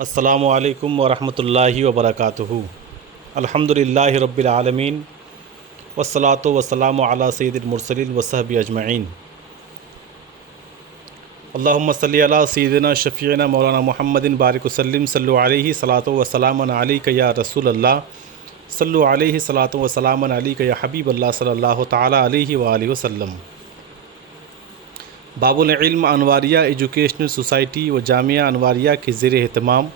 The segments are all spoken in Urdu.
السلام علیکم ورحمۃ اللہ وبرکاتہ۔ الحمدللہ رب العالمین والصلاۃ والسلام علی سید المرسلین وصحبہ اجمعین۔ اللہم صلی علی سیدنا شفیعنا مولانا محمد بارک وسلم صلو علیہ صلاۃ وسلام علیک یا رسول اللہ، صلو علیہ صلاۃ وسلام علیک یا حبیب اللہ صلی اللہ تعالیٰ علیہ وآلہ وسلم۔ باب العلم انواریہ ایجوکیشنل سوسائٹی و جامعہ انواریہ کے زیر اہتمام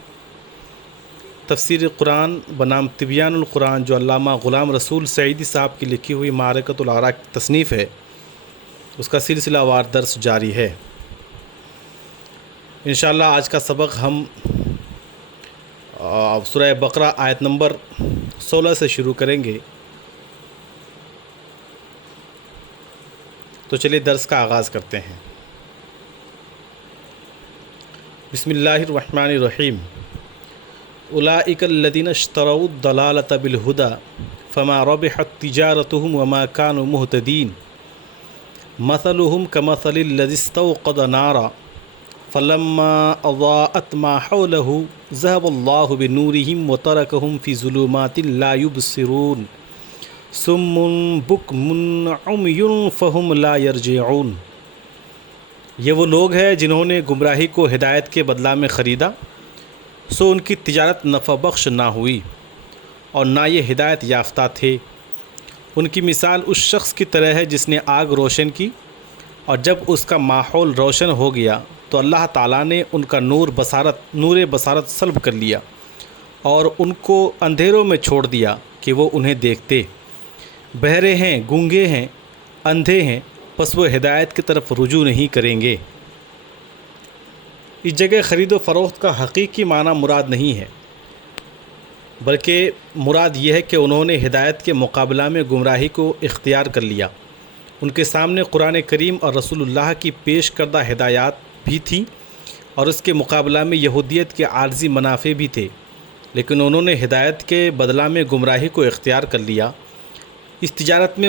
تفسیر قرآن بنام تبیان القرآن، جو علامہ غلام رسول سعیدی صاحب کی لکھی ہوئی معرکۃ الآراء کی تصنیف ہے، اس کا سلسلہ وار درس جاری ہے۔ انشاءاللہ آج کا سبق ہم سورہ بقرہ آیت نمبر 16 سے شروع کریں گے۔ تو چلیے درس کا آغاز کرتے ہیں۔ بسم اللہ الرحمن الرحیم۔ اولئک الذین اشتروا الضلالۃ بالہدی فما ربحت تجارتهم وما كانوا مہتدین مثلهم كمثل الذی استوقد نارا فلما اضاءت ما حوله ذهب اللہ بنورهم وترکهم فی ظلمات لا یبصرون صم بکم عمی فہم لا یرجعون۔ یہ وہ لوگ ہیں جنہوں نے گمراہی کو ہدایت کے بدلہ میں خریدا، سو ان کی تجارت نفع بخش نہ ہوئی اور نہ یہ ہدایت یافتہ تھے۔ ان کی مثال اس شخص کی طرح ہے جس نے آگ روشن کی، اور جب اس کا ماحول روشن ہو گیا تو اللہ تعالیٰ نے ان کا نور بصارت سلب کر لیا اور ان کو اندھیروں میں چھوڑ دیا کہ وہ انہیں دیکھتے۔ بہرے ہیں، گونگے ہیں، اندھے ہیں، پس وہ ہدایت کی طرف رجوع نہیں کریں گے۔ اس جگہ خرید و فروخت کا حقیقی معنی مراد نہیں ہے، بلکہ مراد یہ ہے کہ انہوں نے ہدایت کے مقابلہ میں گمراہی کو اختیار کر لیا۔ ان کے سامنے قرآن کریم اور رسول اللہ کی پیش کردہ ہدایات بھی تھیں، اور اس کے مقابلہ میں یہودیت کے عارضی منافع بھی تھے، لیکن انہوں نے ہدایت کے بدلہ میں گمراہی کو اختیار کر لیا۔ اس تجارت میں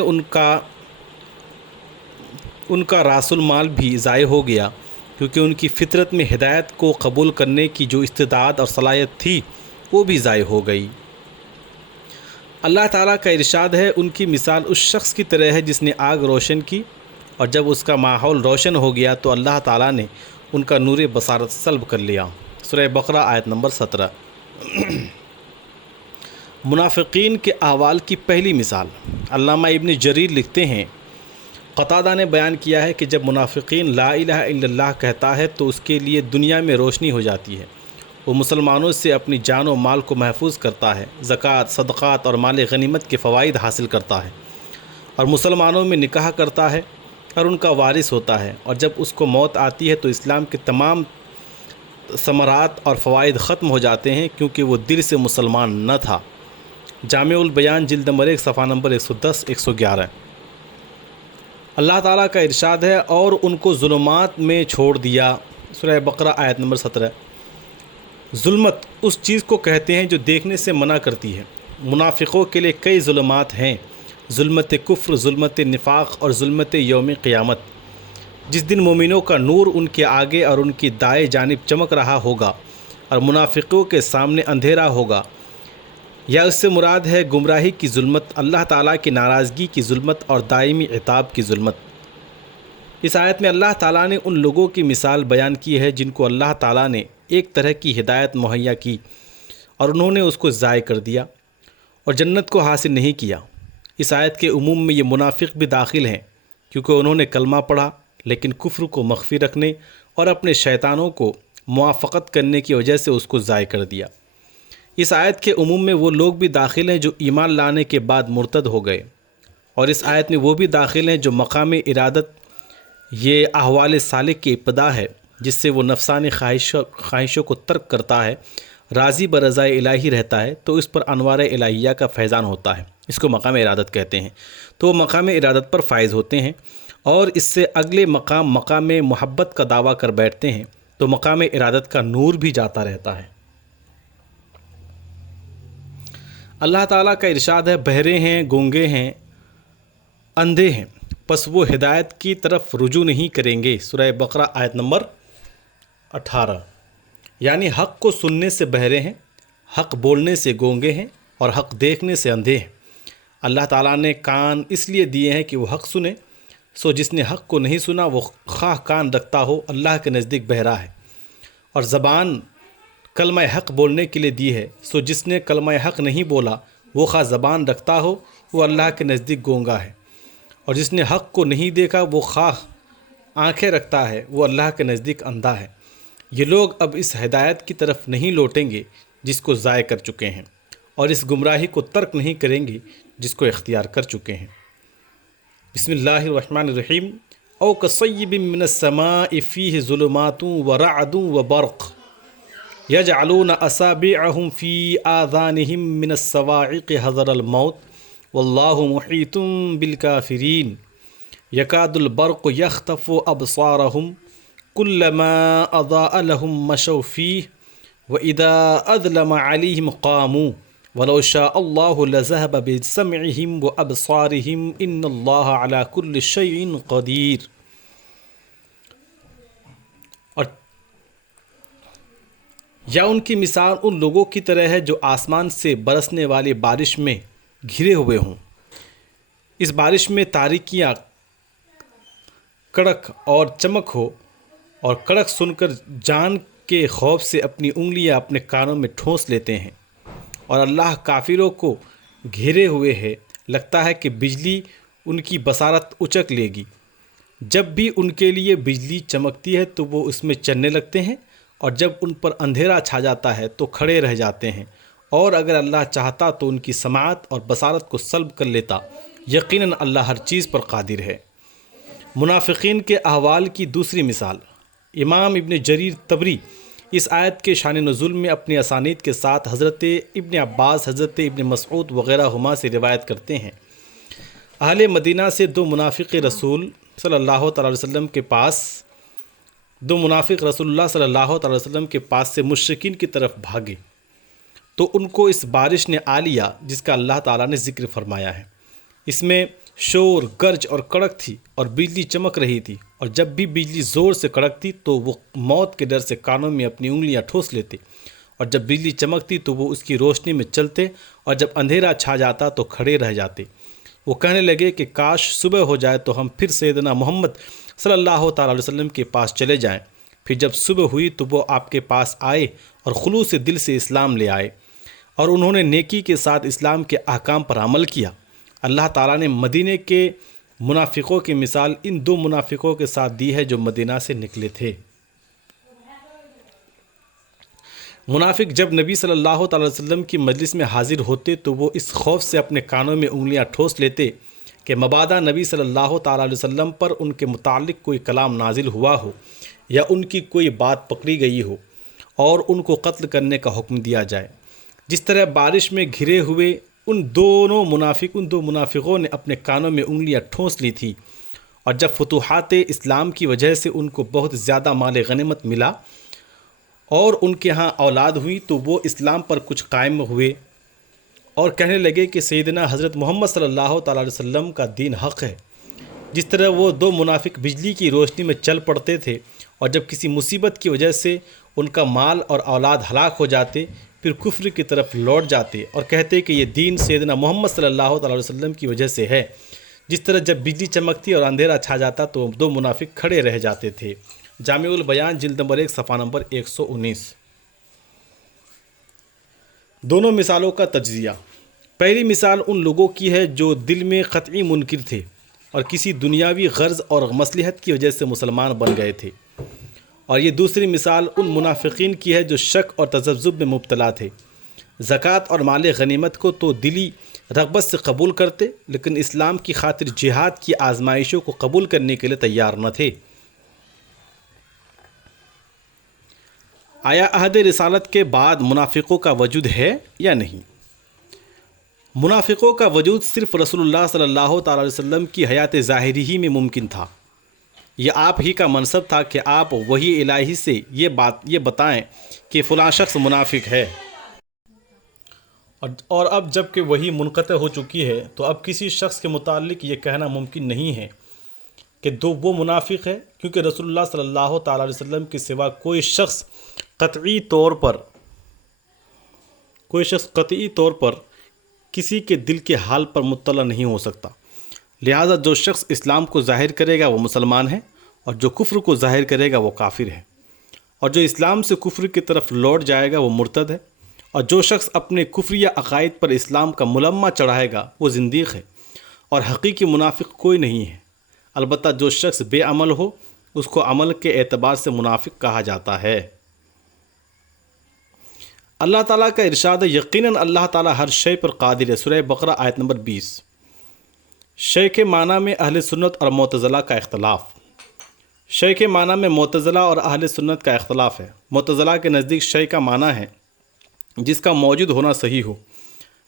ان کا راس المال بھی ضائع ہو گیا، کیونکہ ان کی فطرت میں ہدایت کو قبول کرنے کی جو استعداد اور صلاحیت تھی وہ بھی ضائع ہو گئی۔ اللہ تعالیٰ کا ارشاد ہے، ان کی مثال اس شخص کی طرح ہے جس نے آگ روشن کی، اور جب اس کا ماحول روشن ہو گیا تو اللہ تعالیٰ نے ان کا نور بصارت سلب کر لیا۔ سورہ بقرہ آیت نمبر 17۔ منافقین کے احوال کی پہلی مثال۔ علامہ ابن جریر لکھتے ہیں، قتادہ نے بیان کیا ہے کہ جب منافقین لا الہ الا اللہ کہتا ہے تو اس کے لیے دنیا میں روشنی ہو جاتی ہے، وہ مسلمانوں سے اپنی جان و مال کو محفوظ کرتا ہے، زکوٰۃ، صدقات اور مال غنیمت کے فوائد حاصل کرتا ہے، اور مسلمانوں میں نکاح کرتا ہے اور ان کا وارث ہوتا ہے، اور جب اس کو موت آتی ہے تو اسلام کے تمام ثمرات اور فوائد ختم ہو جاتے ہیں، کیونکہ وہ دل سے مسلمان نہ تھا۔ جامع البیان جلد نمبر 1 صفحہ نمبر 110 111۔ اللہ تعالیٰ کا ارشاد ہے، اور ان کو ظلمات میں چھوڑ دیا۔ سورہ بقرہ آیت نمبر 17۔ ظلمت اس چیز کو کہتے ہیں جو دیکھنے سے منع کرتی ہے۔ منافقوں کے لیے کئی ظلمات ہیں، ظلمت کفر، ظلمت نفاق اور ظلمت یوم قیامت۔ جس دن مومنوں کا نور ان کے آگے اور ان کی دائیں جانب چمک رہا ہوگا اور منافقوں کے سامنے اندھیرا ہوگا، یا اس سے مراد ہے گمراہی کی ظلمت، اللہ تعالیٰ کی ناراضگی کی ظلمت اور دائمی عتاب کی ظلمت۔ اس آیت میں اللہ تعالیٰ نے ان لوگوں کی مثال بیان کی ہے جن کو اللہ تعالیٰ نے ایک طرح کی ہدایت مہیا کی اور انہوں نے اس کو ضائع کر دیا اور جنت کو حاصل نہیں کیا۔ اس آیت کے عموم میں یہ منافق بھی داخل ہیں، کیونکہ انہوں نے کلمہ پڑھا لیکن کفر کو مخفی رکھنے اور اپنے شیطانوں کو موافقت کرنے کی وجہ سے اس کو ضائع کر دیا۔ اس آیت کے عموم میں وہ لوگ بھی داخل ہیں جو ایمان لانے کے بعد مرتد ہو گئے، اور اس آیت میں وہ بھی داخل ہیں جو مقام ارادت، یہ احوال سالک کی ابتدا ہے جس سے وہ نفسانی خواہشوں کو ترک کرتا ہے، راضی برضا الہی رہتا ہے، تو اس پر انوار الہیہ کا فیضان ہوتا ہے۔ اس کو مقام ارادت کہتے ہیں۔ تو وہ مقام ارادت پر فائز ہوتے ہیں، اور اس سے اگلے مقام محبت کا دعویٰ کر بیٹھتے ہیں، تو مقام ارادت کا نور بھی جاتا رہتا ہے۔ اللہ تعالیٰ کا ارشاد ہے، بہرے ہیں، گونگے ہیں، اندھے ہیں، پس وہ ہدایت کی طرف رجوع نہیں کریں گے۔ سورہ بقرہ آیت نمبر 18۔ یعنی حق کو سننے سے بہرے ہیں، حق بولنے سے گونگے ہیں، اور حق دیکھنے سے اندھے ہیں۔ اللہ تعالیٰ نے کان اس لیے دیے ہیں کہ وہ حق سنیں، سو جس نے حق کو نہیں سنا وہ خواہ کان رکھتا ہو اللہ کے نزدیک بہرا ہے۔ اور زبان کلمہ حق بولنے کے لیے دی ہے، سو جس نے کلمہ حق نہیں بولا وہ خواہ زبان رکھتا ہو وہ اللہ کے نزدیک گونگا ہے۔ اور جس نے حق کو نہیں دیکھا وہ خواہ آنکھیں رکھتا ہے وہ اللہ کے نزدیک اندھا ہے۔ یہ لوگ اب اس ہدایت کی طرف نہیں لوٹیں گے جس کو ضائع کر چکے ہیں، اور اس گمراہی کو ترک نہیں کریں گے جس کو اختیار کر چکے ہیں۔ بسم اللہ الرحمن الرحیم۔ او کصیب من السماء فیہ ظلمات ورعد وبرق یجعلون اصابعهم فی آذانهم من الصواعق حذر الموت واللہ محیط بالکافرین یکاد البرق یخطف ابصارهم کلما اضاء لهم مشوا فیہ وَإِذَا أَظْلَمَ عَلَيْهِمْ قَامُوا وَلَوْ شَاءَ اللَّهُ لَذَهَبَ بِسَمْعِهِمْ وَأَبْصَارِهِمْ إِنَّ اللَّهَ عَلَى كُلِّ شَيْءٍ قَدِيرٌ۔ اور یا ان کی مثال ان لوگوں کی طرح ہے جو آسمان سے برسنے والی بارش میں گھرے ہوئے ہوں۔ اس بارش میں تاریکیاں، کڑک اور چمک ہو، اور کڑک سن کر جان کے خوف سے اپنی انگلیاں اپنے کانوں میں ٹھونس لیتے ہیں، اور اللہ کافروں کو گھیرے ہوئے ہے، لگتا ہے کہ بجلی ان کی بصارت اچک لے گی۔ جب بھی ان کے لیے بجلی چمکتی ہے تو وہ اس میں چلنے لگتے ہیں، اور جب ان پر اندھیرا چھا جاتا ہے تو کھڑے رہ جاتے ہیں، اور اگر اللہ چاہتا تو ان کی سماعت اور بصارت کو سلب کر لیتا۔ یقیناً اللہ ہر چیز پر قادر ہے۔ منافقین کے احوال کی دوسری مثال۔ امام ابن جریر طبری اس آیت کے شان نزول میں اپنی اسانید کے ساتھ حضرت ابن عباس، حضرت ابن مسعود وغیرہ ہما سے روایت کرتے ہیں، اہل مدینہ سے دو منافق رسول صلی اللہ تعالی وسلم کے پاس سے مشرکین کی طرف بھاگے تو ان کو اس بارش نے آ لیا جس کا اللہ تعالیٰ نے ذکر فرمایا ہے۔ اس میں شور، گرج اور کڑک تھی، اور بجلی چمک رہی تھی، اور جب بھی بجلی زور سے کڑکتی تو وہ موت کے ڈر سے کانوں میں اپنی انگلیاں ٹھونس لیتے، اور جب بجلی چمکتی تو وہ اس کی روشنی میں چلتے، اور جب اندھیرا چھا جاتا تو کھڑے رہ جاتے۔ وہ کہنے لگے کہ کاش صبح ہو جائے تو ہم پھر سیدنا محمد صلی اللہ تعالی علیہ وسلم کے پاس چلے جائیں۔ پھر جب صبح ہوئی تو وہ آپ کے پاس آئے اور خلوص دل سے اسلام لے آئے، اور انہوں نے نیکی کے ساتھ اسلام کے احکام پر عمل کیا۔ اللہ تعالیٰ نے مدینے کے منافقوں کی مثال ان دو منافقوں کے ساتھ دی ہے جو مدینہ سے نکلے تھے۔ منافق جب نبی صلی اللہ تعالی وسلم کی مجلس میں حاضر ہوتے تو وہ اس خوف سے اپنے کانوں میں انگلیاں ٹھونس لیتے کہ مبادا نبی صلی اللہ تعالی علیہ وسلم پر ان کے متعلق کوئی کلام نازل ہوا ہو، یا ان کی کوئی بات پکڑی گئی ہو اور ان کو قتل کرنے کا حکم دیا جائے۔ جس طرح بارش میں گھرے ہوئے ان دو منافقوں نے اپنے کانوں میں انگلیاں ٹھونس لی تھی، اور جب فتوحات اسلام کی وجہ سے ان کو بہت زیادہ مال غنیمت ملا اور ان کے ہاں اولاد ہوئی تو وہ اسلام پر کچھ قائم ہوئے اور کہنے لگے کہ سیدنا حضرت محمد صلی اللہ تعالی علیہ وسلم کا دین حق ہے۔ جس طرح وہ دو منافق بجلی کی روشنی میں چل پڑتے تھے، اور جب کسی مصیبت کی وجہ سے ان کا مال اور اولاد ہلاک ہو جاتے پھر کفر کی طرف لوٹ جاتے اور کہتے کہ یہ دین سیدنا محمد صلی اللہ تعالی علیہ وسلم کی وجہ سے ہے۔ جس طرح جب بجلی چمکتی اور اندھیرا چھا جاتا تو دو منافق کھڑے رہ جاتے تھے۔ جامع البیان جلد نمبر 1 صفحہ نمبر 119۔ دونوں مثالوں کا تجزیہ۔ پہلی مثال ان لوگوں کی ہے جو دل میں قطعی منکر تھے اور کسی دنیاوی غرض اور مصلحت کی وجہ سے مسلمان بن گئے تھے، اور یہ دوسری مثال ان منافقین کی ہے جو شک اور تذبذب میں مبتلا تھے۔ زکوٰۃ اور مال غنیمت کو تو دلی رغبت سے قبول کرتے، لیکن اسلام کی خاطر جہاد کی آزمائشوں کو قبول کرنے کے لیے تیار نہ تھے۔ آیا عہد رسالت کے بعد منافقوں کا وجود ہے یا نہیں؟ منافقوں کا وجود صرف رسول اللہ صلی اللہ تعالی علیہ وسلم کی حیات ظاہری ہی میں ممکن تھا۔ یہ آپ ہی کا منصب تھا کہ آپ وحی الہی سے یہ بتائیں کہ فلاں شخص منافق ہے، اور اب جب کہ وحی منقطع ہو چکی ہے تو اب کسی شخص کے متعلق یہ کہنا ممکن نہیں ہے کہ وہ منافق ہے، کیونکہ رسول اللہ صلی اللہ تعالیٰ علیہ وسلم کے سوا کوئی شخص قطعی طور پر کسی کے دل کے حال پر مطلع نہیں ہو سکتا، لہٰذا جو شخص اسلام کو ظاہر کرے گا وہ مسلمان ہے، اور جو کفر کو ظاہر کرے گا وہ کافر ہے، اور جو اسلام سے کفر کی طرف لوٹ جائے گا وہ مرتد ہے، اور جو شخص اپنے کفریہ عقائد پر اسلام کا ملمہ چڑھائے گا وہ زندیق ہے، اور حقیقی منافق کوئی نہیں ہے۔ البتہ جو شخص بے عمل ہو اس کو عمل کے اعتبار سے منافق کہا جاتا ہے۔ اللہ تعالیٰ کا ارشاد ہے، یقیناً اللہ تعالیٰ ہر شے پر قادر ہے۔ سورہ بقرہ آیت نمبر 20۔ شے کے معنی میں اہل سنت اور معتزلہ کا اختلاف۔ شے کے معنی میں معتزلہ اور اہل سنت کا اختلاف ہے۔ معتزلہ کے نزدیک شے کا معنی ہے جس کا موجود ہونا صحیح ہو،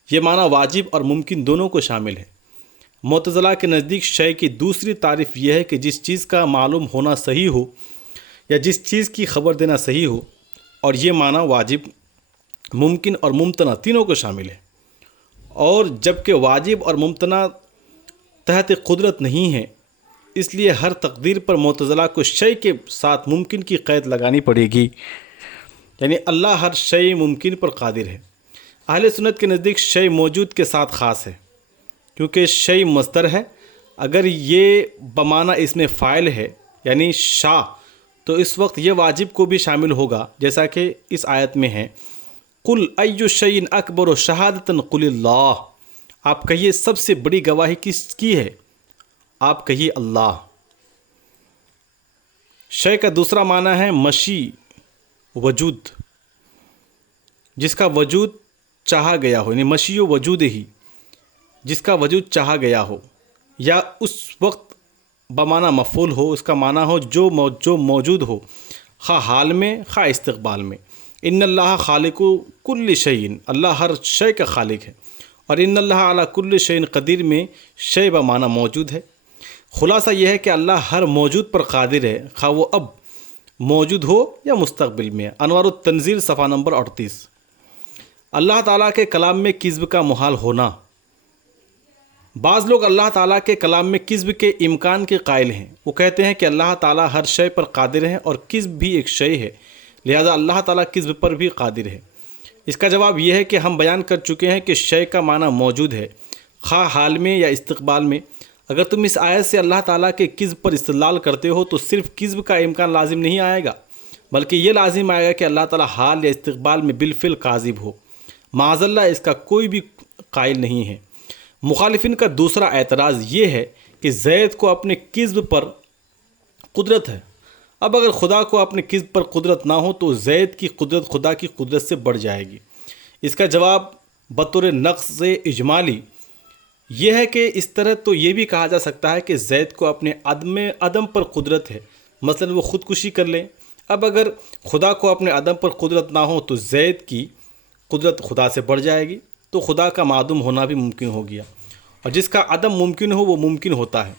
یہ معنی واجب اور ممکن دونوں کو شامل ہے۔ معتزلہ کے نزدیک شے کی دوسری تعریف یہ ہے کہ جس چیز کا معلوم ہونا صحیح ہو یا جس چیز کی خبر دینا صحیح ہو، اور یہ معنی واجب، ممکن اور ممتنع تینوں کو شامل ہے، اور جبکہ واجب اور ممتنع تحت قدرت نہیں ہے، اس لیے ہر تقدیر پر معتزلہ کو شے کے ساتھ ممکن کی قید لگانی پڑے گی، یعنی اللہ ہر شے ممکن پر قادر ہے۔ اہل سنت کے نزدیک شے موجود کے ساتھ خاص ہے، کیونکہ شے مصدر ہے، اگر یہ بمعنی اس میں فاعل ہے یعنی شاء، تو اس وقت یہ واجب کو بھی شامل ہوگا، جیسا کہ اس آیت میں ہے، قل ای شیء اکبر شہادۃ قل اللہ، آپ کہیے سب سے بڑی گواہی کس کی ہے؟ آپ کہیے اللہ۔ شے کا دوسرا معنی ہے مشی، وجود، جس کا وجود چاہا گیا ہو، یعنی مشی و وجود ہی، جس کا وجود چاہا گیا ہو، یا اس وقت بمعنی مفعول ہو، اس کا معنی ہو جو موجود ہو، خواہ حال میں خواہ استقبال میں۔ ان اللہ خالق کل شیء، اللہ ہر شے کا خالق ہے، اور ان اللہ علی کل شیء قدیر میں شے بمعنی موجود ہے۔ خلاصہ یہ ہے کہ اللہ ہر موجود پر قادر ہے، خواہ وہ اب موجود ہو یا مستقبل میں۔ انوار التنزیل صفحہ نمبر 38۔ اللہ تعالیٰ کے کلام میں کذب کا محال ہونا۔ بعض لوگ اللہ تعالیٰ کے کلام میں کذب کے امکان کے قائل ہیں، وہ کہتے ہیں کہ اللہ تعالیٰ ہر شے پر قادر ہے اور کذب بھی ایک شے ہے، لہذا اللہ تعالیٰ کذب پر بھی قادر ہے۔ اس کا جواب یہ ہے کہ ہم بیان کر چکے ہیں کہ شے کا معنی موجود ہے، خواہ حال میں یا استقبال میں۔ اگر تم اس آیت سے اللہ تعالیٰ کے کذب پر استدلال کرتے ہو تو صرف کذب کا امکان لازم نہیں آئے گا، بلکہ یہ لازم آئے گا کہ اللہ تعالیٰ حال یا استقبال میں بالفعل کاذب ہو۔ معاذ اللہ اس کا کوئی بھی قائل نہیں ہے۔ مخالفین کا دوسرا اعتراض یہ ہے کہ زید کو اپنے کذب پر قدرت ہے۔ اب اگر خدا کو اپنے کذب پر قدرت نہ ہو تو زید کی قدرت خدا کی قدرت سے بڑھ جائے گی۔ اس کا جواب بطور نقص اجمالی یہ ہے کہ اس طرح تو یہ بھی کہا جا سکتا ہے کہ زید کو اپنے عدم پر قدرت ہے، مثلا وہ خودکشی کر لیں۔ اب اگر خدا کو اپنے عدم پر قدرت نہ ہو تو زید کی قدرت خدا سے بڑھ جائے گی، تو خدا کا معدوم ہونا بھی ممکن ہو گیا، اور جس کا عدم ممکن ہو وہ ممکن ہوتا ہے،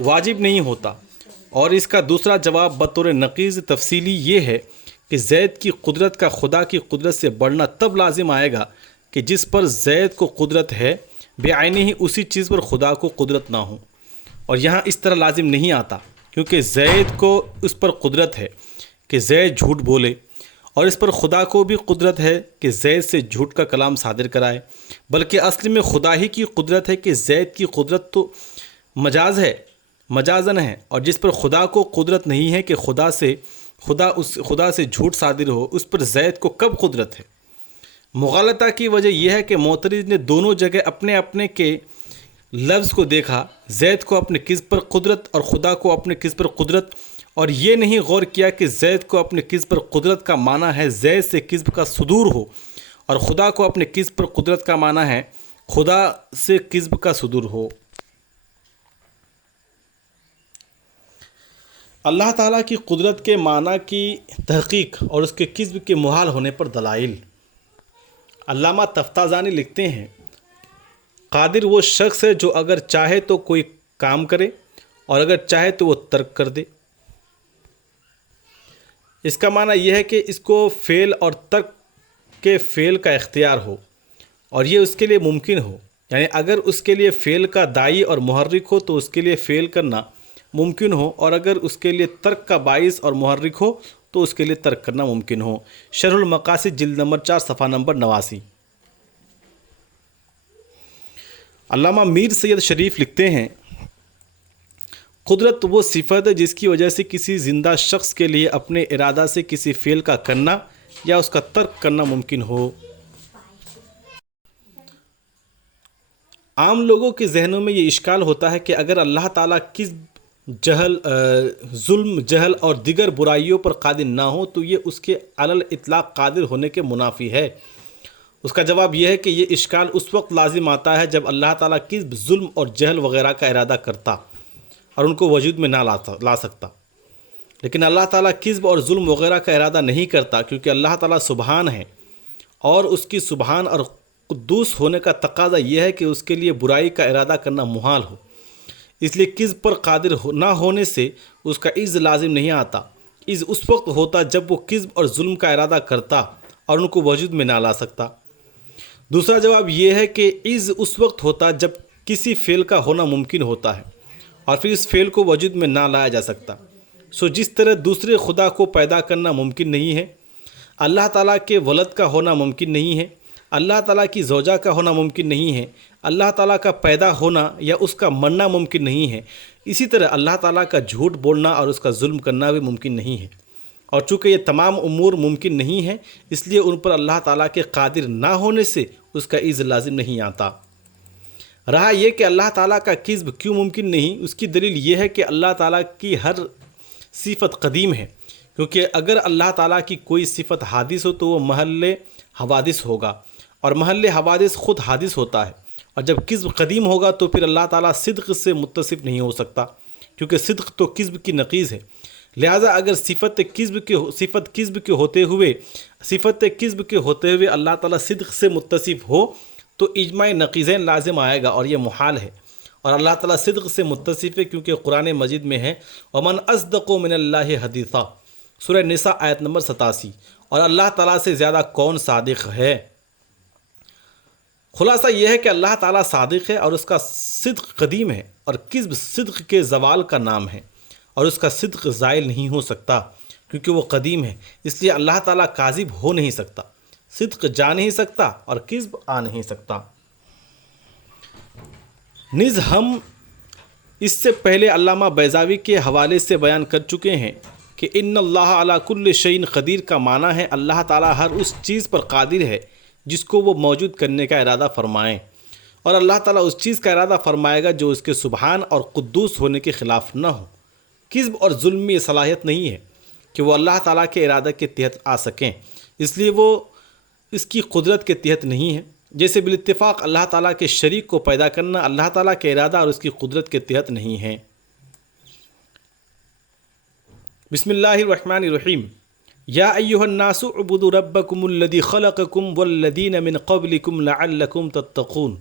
واجب نہیں ہوتا۔ اور اس کا دوسرا جواب بطور نقیض تفصیلی یہ ہے کہ زید کی قدرت کا خدا کی قدرت سے بڑھنا تب لازم آئے گا کہ جس پر زید کو قدرت ہے بے عینی ہی اسی چیز پر خدا کو قدرت نہ ہو، اور یہاں اس طرح لازم نہیں آتا، کیونکہ زید کو اس پر قدرت ہے کہ زید جھوٹ بولے، اور اس پر خدا کو بھی قدرت ہے کہ زید سے جھوٹ کا کلام صادر کرائے، بلکہ اصل میں خدا ہی کی قدرت ہے کہ زید کی قدرت تو مجازن ہے، اور جس پر خدا کو قدرت نہیں ہے کہ خدا سے جھوٹ صادر ہو، اس پر زید کو کب قدرت ہے؟ مغالطہ کی وجہ یہ ہے کہ معترض نے دونوں جگہ اپنے اپنے کے لفظ کو دیکھا، زید کو اپنے کذب پر قدرت اور خدا کو اپنے کذب پر قدرت، اور یہ نہیں غور کیا کہ زید کو اپنے کذب پر قدرت کا معنی ہے زید سے کذب کا صدور ہو، اور خدا کو اپنے کذب پر قدرت کا معنی ہے خدا سے کذب کا صدور ہو۔ اللہ تعالیٰ کی قدرت کے معنی کی تحقیق اور اس کے کذب کے محال ہونے پر دلائل۔ علامہ تفتازانی لکھتے ہیں، قادر وہ شخص ہے جو اگر چاہے تو کوئی کام کرے اور اگر چاہے تو وہ ترک کر دے۔ اس کا معنی یہ ہے کہ اس کو فعل اور ترک کے فعل کا اختیار ہو اور یہ اس کے لیے ممکن ہو، یعنی اگر اس کے لیے فعل کا داعی اور محرک ہو تو اس کے لیے فعل کرنا ممکن ہو، اور اگر اس کے لیے ترک کا باعث اور محرک ہو تو اس کے لیے ترک کرنا ممکن ہو۔ شرح المقاصد جلد نمبر 4 صفحہ نمبر 89۔ علامہ میر سید شریف لکھتے ہیں، قدرت وہ صفت ہے جس کی وجہ سے کسی زندہ شخص کے لیے اپنے ارادہ سے کسی فعل کا کرنا یا اس کا ترک کرنا ممکن ہو۔ عام لوگوں کے ذہنوں میں یہ اشکال ہوتا ہے کہ اگر اللہ تعالیٰ ظلم، جہل اور دیگر برائیوں پر قادر نہ ہو تو یہ اس کے علی الاطلاق قادر ہونے کے منافی ہے۔ اس کا جواب یہ ہے کہ یہ اشکال اس وقت لازم آتا ہے جب اللہ تعالیٰ کذب، ظلم اور جہل وغیرہ کا ارادہ کرتا اور ان کو وجود میں نہ لا سکتا، لیکن اللہ تعالیٰ کذب اور ظلم وغیرہ کا ارادہ نہیں کرتا کیونکہ اللہ تعالیٰ سبحان ہے، اور اس کی سبحان اور قدوس ہونے کا تقاضا یہ ہے کہ اس کے لیے برائی کا ارادہ کرنا محال ہو۔ اس لیے کذب پر قادر نہ ہونے سے اس کا عز لازم نہیں آتا۔ عز اس وقت ہوتا جب وہ کذب اور ظلم کا ارادہ کرتا اور ان کو وجود میں نہ لا سکتا۔ دوسرا جواب یہ ہے کہ عز اس وقت ہوتا جب کسی فعل کا ہونا ممکن ہوتا ہے اور پھر اس فعل کو وجود میں نہ لایا جا سکتا۔ جس طرح دوسرے خدا کو پیدا کرنا ممکن نہیں ہے، اللہ تعالیٰ کے ولد کا ہونا ممکن نہیں ہے، اللہ تعالیٰ کی زوجہ کا ہونا ممکن نہیں ہے، اللہ تعالیٰ کا پیدا ہونا یا اس کا مرنا ممکن نہیں ہے، اسی طرح اللہ تعالیٰ کا جھوٹ بولنا اور اس کا ظلم کرنا بھی ممکن نہیں ہے۔ اور چونکہ یہ تمام امور ممکن نہیں ہیں، اس لیے ان پر اللہ تعالیٰ کے قادر نہ ہونے سے اس کا عز لازم نہیں آتا۔ رہا یہ کہ اللہ تعالیٰ کا کذب کیوں ممکن نہیں، اس کی دلیل یہ ہے کہ اللہ تعالیٰ کی ہر صفت قدیم ہے، کیونکہ اگر اللہ تعالیٰ کی کوئی صفت حادث ہو تو وہ محل حوادث ہوگا، اور محل حوادث خود حادث ہوتا ہے، اور جب کذب قدیم ہوگا تو پھر اللہ تعالیٰ صدق سے متصف نہیں ہو سکتا، کیونکہ صدق تو کذب کی نقیض ہے۔ لہٰذا اگر صفت کذب کے ہوتے ہوئے اللہ تعالیٰ صدق سے متصف ہو تو اجماع نقیضین لازم آئے گا، اور یہ محال ہے، اور اللہ تعالیٰ صدق سے متصف ہے کیونکہ قرآن مجید میں ہے وَمَنْ أَصْدَقُ مِنَ اللَّهِ حَدِيثًا، سورہ نساء آیت نمبر 87، اور اللہ تعالیٰ سے زیادہ کون صادق ہے۔ خلاصہ یہ ہے کہ اللہ تعالیٰ صادق ہے اور اس کا صدق قدیم ہے، اور کذب صدق کے زوال کا نام ہے، اور اس کا صدق زائل نہیں ہو سکتا کیونکہ وہ قدیم ہے، اس لیے اللہ تعالیٰ کاذب ہو نہیں سکتا، صدق جا نہیں سکتا اور کذب آ نہیں سکتا۔ نیز ہم اس سے پہلے علامہ بیضاوی کے حوالے سے بیان کر چکے ہیں کہ ان اللہ علی کل شیء قدیر کا معنی ہے اللہ تعالیٰ ہر اس چیز پر قادر ہے جس کو وہ موجود کرنے کا ارادہ فرمائیں، اور اللہ تعالیٰ اس چیز کا ارادہ فرمائے گا جو اس کے سبحان اور قدوس ہونے کے خلاف نہ ہو۔ کذب اور ظلم میں یہ صلاحیت نہیں ہے کہ وہ اللہ تعالیٰ کے ارادہ کے تحت آ سکیں، اس لیے وہ اس کی قدرت کے تحت نہیں ہے۔ جیسے بالاتفاق اللہ تعالیٰ کے شریک کو پیدا کرنا اللہ تعالیٰ کے ارادہ اور اس کی قدرت کے تحت نہیں ہے۔ بسم اللہ الرحمن الرحیم۔ یا ایھا الناس اعبدوا ربکم الذی خلقکم والذین من قبلکم لعلکم تتقون۔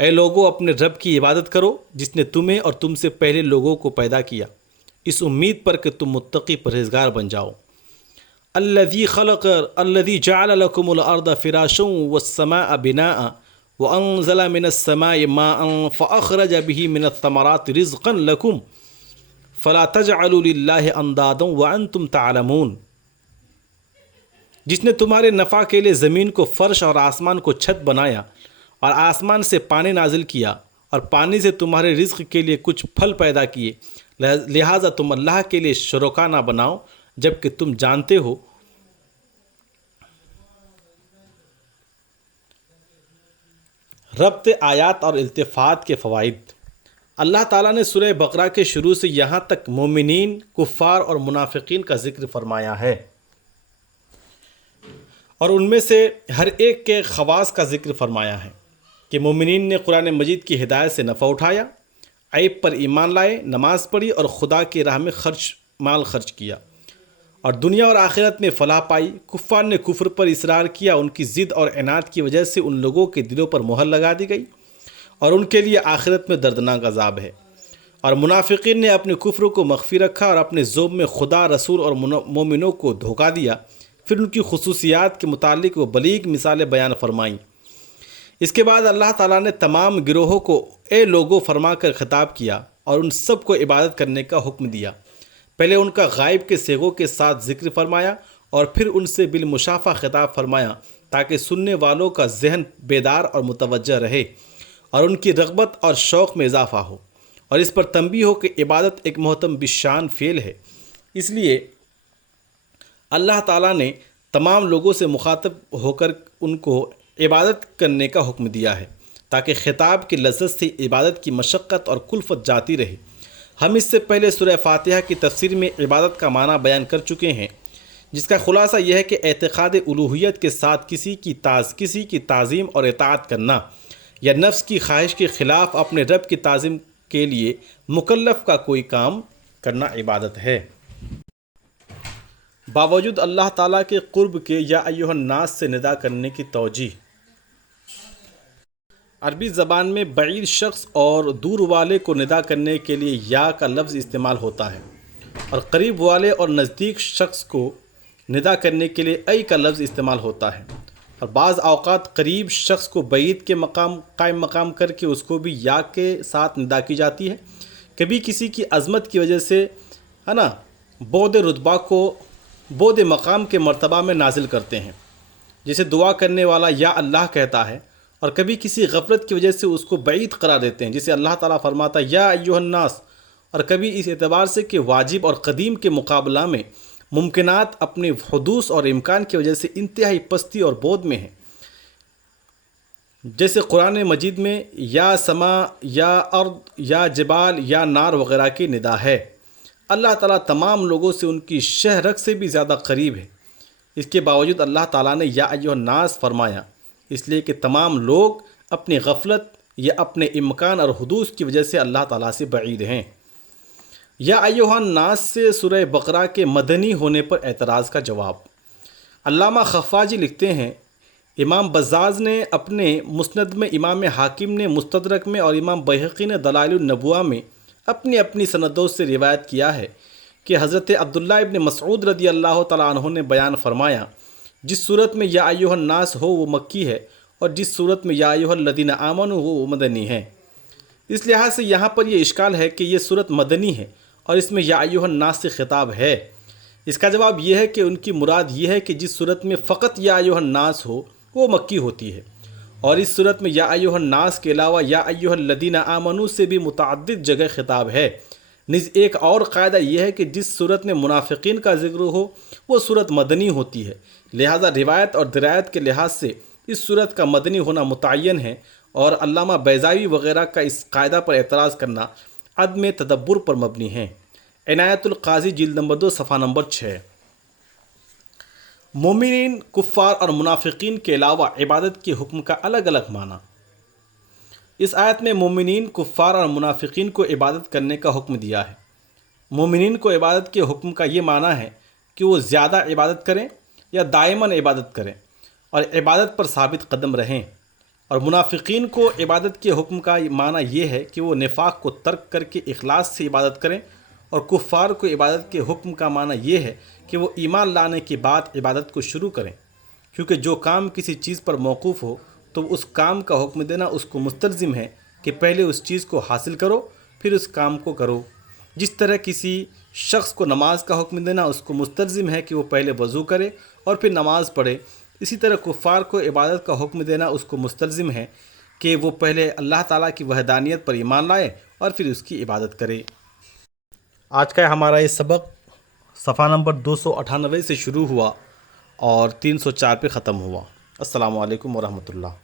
اے لوگو اپنے رب کی عبادت کرو جس نے تمہیں اور تم سے پہلے لوگوں کو پیدا کیا، اس امید پر کہ تم متقی پرہیزگار بن جاؤ۔ الذی جعل لکم الارض فراشا والسماء بناء وانزل من السماء ماء فاخرج به من الثمرات رزقا لکم فلا تجعلوا للہ اندادا وانتم تعلمون۔ جس نے تمہارے نفع کے لیے زمین کو فرش اور آسمان کو چھت بنایا، اور آسمان سے پانی نازل کیا، اور پانی سے تمہارے رزق کے لیے کچھ پھل پیدا کیے، لہٰذا تم اللہ کے لیے شرکا نہ بناؤ جبکہ تم جانتے ہو۔ ربط آیات اور التفات کے فوائد۔ اللہ تعالیٰ نے سورہ بقرہ کے شروع سے یہاں تک مومنین، کفار اور منافقین کا ذکر فرمایا ہے، اور ان میں سے ہر ایک کے خواص کا ذکر فرمایا ہے کہ مومنین نے قرآن مجید کی ہدایت سے نفع اٹھایا، عیب پر ایمان لائے، نماز پڑھی اور خدا کی راہ میں مال خرچ کیا، اور دنیا اور آخرت میں فلاح پائی۔ کفار نے کفر پر اصرار کیا، ان کی ضد اور عناد کی وجہ سے ان لوگوں کے دلوں پر مہر لگا دی گئی، اور ان کے لیے آخرت میں دردناک عذاب ہے۔ اور منافقین نے اپنے کفر کو مخفی رکھا اور اپنے ذوب میں خدا، رسول اور مومنوں کو دھوکہ دیا، پھر ان کی خصوصیات کے متعلق وہ بلیغ مثالیں بیان فرمائیں۔ اس کے بعد اللہ تعالیٰ نے تمام گروہوں کو اے لوگوں فرما کر خطاب کیا اور ان سب کو عبادت کرنے کا حکم دیا۔ پہلے ان کا غائب کے صیغوں کے ساتھ ذکر فرمایا اور پھر ان سے بالمشافہ خطاب فرمایا تاکہ سننے والوں کا ذہن بیدار اور متوجہ رہے اور ان کی رغبت اور شوق میں اضافہ ہو، اور اس پر تنبیہ ہو کہ عبادت ایک محترم بشان فعل ہے۔ اس لیے اللہ تعالیٰ نے تمام لوگوں سے مخاطب ہو کر ان کو عبادت کرنے کا حکم دیا ہے تاکہ خطاب کی لذت سے عبادت کی مشقت اور کلفت جاتی رہے۔ ہم اس سے پہلے سورہ فاتحہ کی تفسیر میں عبادت کا معنی بیان کر چکے ہیں، جس کا خلاصہ یہ ہے کہ اعتقاد الوہیت کے ساتھ کسی کی تعظیم اور اطاعت کرنا، یا نفس کی خواہش کے خلاف اپنے رب کی تعظیم کے لیے مکلف کا کوئی کام کرنا عبادت ہے۔ باوجود اللہ تعالیٰ کے قرب کے یا ایھا الناس سے ندا کرنے کی توجیہ۔ عربی زبان میں بعید شخص اور دور والے کو ندا کرنے کے لیے یا کا لفظ استعمال ہوتا ہے، اور قریب والے اور نزدیک شخص کو ندا کرنے کے لیے ای کا لفظ استعمال ہوتا ہے، اور بعض اوقات قریب شخص کو بعید کے قائم مقام کر کے اس کو بھی یا کے ساتھ ندا کی جاتی ہے۔ کبھی کسی کی عظمت کی وجہ سے بعد رتبہ کو بعد مقام کے مرتبہ میں نازل کرتے ہیں، جسے دعا کرنے والا یا اللہ کہتا ہے، اور کبھی کسی غفلت کی وجہ سے اس کو بعید قرار دیتے ہیں، جسے اللہ تعالیٰ فرماتا ہے یا ایھا الناس، اور کبھی اس اعتبار سے کہ واجب اور قدیم کے مقابلہ میں ممکنات اپنے حدوث اور امکان کی وجہ سے انتہائی پستی اور بعد میں ہیں، جیسے قرآن مجید میں یا سما یا ارض یا جبال یا نار وغیرہ کی ندا ہے۔ اللہ تعالیٰ تمام لوگوں سے ان کی شہ رگ سے بھی زیادہ قریب ہے۔ اس کے باوجود اللہ تعالیٰ نے یا ایھا الناس فرمایا، اس لیے کہ تمام لوگ اپنی غفلت یا اپنے امکان اور حدوث کی وجہ سے اللہ تعالیٰ سے بعید ہیں۔ یا ایھا الناس سے سورہ بقرہ کے مدنی ہونے پر اعتراض کا جواب۔ علامہ خفاجی لکھتے ہیں، امام بزاز نے اپنے مسند میں، امام حاکم نے مستدرک میں، اور امام بیہقی نے دلائل النبوہ میں اپنی اپنی سندوں سے روایت کیا ہے کہ حضرت عبداللہ ابن مسعود رضی اللہ تعالیٰ عنہ نے بیان فرمایا، جس صورت میں یا ایھا الناس ہو وہ مکی ہے، اور جس صورت میں یا ایھا الذین آمنوا ہو وہ مدنی ہے۔ اس لحاظ سے یہاں پر یہ اشکال ہے کہ یہ صورت مدنی ہے اور اس میں یا ایھا الناس سے خطاب ہے۔ اس کا جواب یہ ہے کہ ان کی مراد یہ ہے کہ جس صورت میں فقط یا ایھا الناس ہو وہ مکی ہوتی ہے، اور اس صورت میں یا ایھا الناس کے علاوہ یا ایھا الذین آمنوا سے بھی متعدد جگہ خطاب ہے۔ نیز ایک اور قاعدہ یہ ہے کہ جس صورت میں منافقین کا ذکر ہو وہ صورت مدنی ہوتی ہے، لہذا روایت اور درایت کے لحاظ سے اس صورت کا مدنی ہونا متعین ہے، اور علامہ بیضاوی وغیرہ کا اس قاعدہ پر اعتراض کرنا عدم تدبر پر مبنی ہے۔ عنایت القاضی جلد نمبر 2 صفحہ نمبر 6۔ مومنین، کفار اور منافقین کے علاوہ عبادت کے حکم کا الگ الگ معنی۔ اس آیت میں مومنین، کفار اور منافقین کو عبادت کرنے کا حکم دیا ہے۔ مومنین کو عبادت کے حکم کا یہ معنی ہے کہ وہ زیادہ عبادت کریں یا دائماً عبادت کریں اور عبادت پر ثابت قدم رہیں، اور منافقین کو عبادت کے حکم کا معنی یہ ہے کہ وہ نفاق کو ترک کر کے اخلاص سے عبادت کریں، اور کفار کو عبادت کے حکم کا معنی یہ ہے کہ وہ ایمان لانے کے بعد عبادت کو شروع کریں، کیونکہ جو کام کسی چیز پر موقوف ہو تو اس کام کا حکم دینا اس کو مستلزم ہے کہ پہلے اس چیز کو حاصل کرو پھر اس کام کو کرو۔ جس طرح کسی شخص کو نماز کا حکم دینا اس کو مستلزم ہے کہ وہ پہلے وضو کرے اور پھر نماز پڑھے، اسی طرح کفار کو عبادت کا حکم دینا اس کو مستلزم ہے کہ وہ پہلے اللہ تعالیٰ کی وحدانیت پر ایمان لائے اور پھر اس کی عبادت کرے۔ آج کا ہمارا یہ سبق صفحہ نمبر 298 سے شروع ہوا اور 304 پہ ختم ہوا۔ السلام علیکم ورحمۃ اللہ۔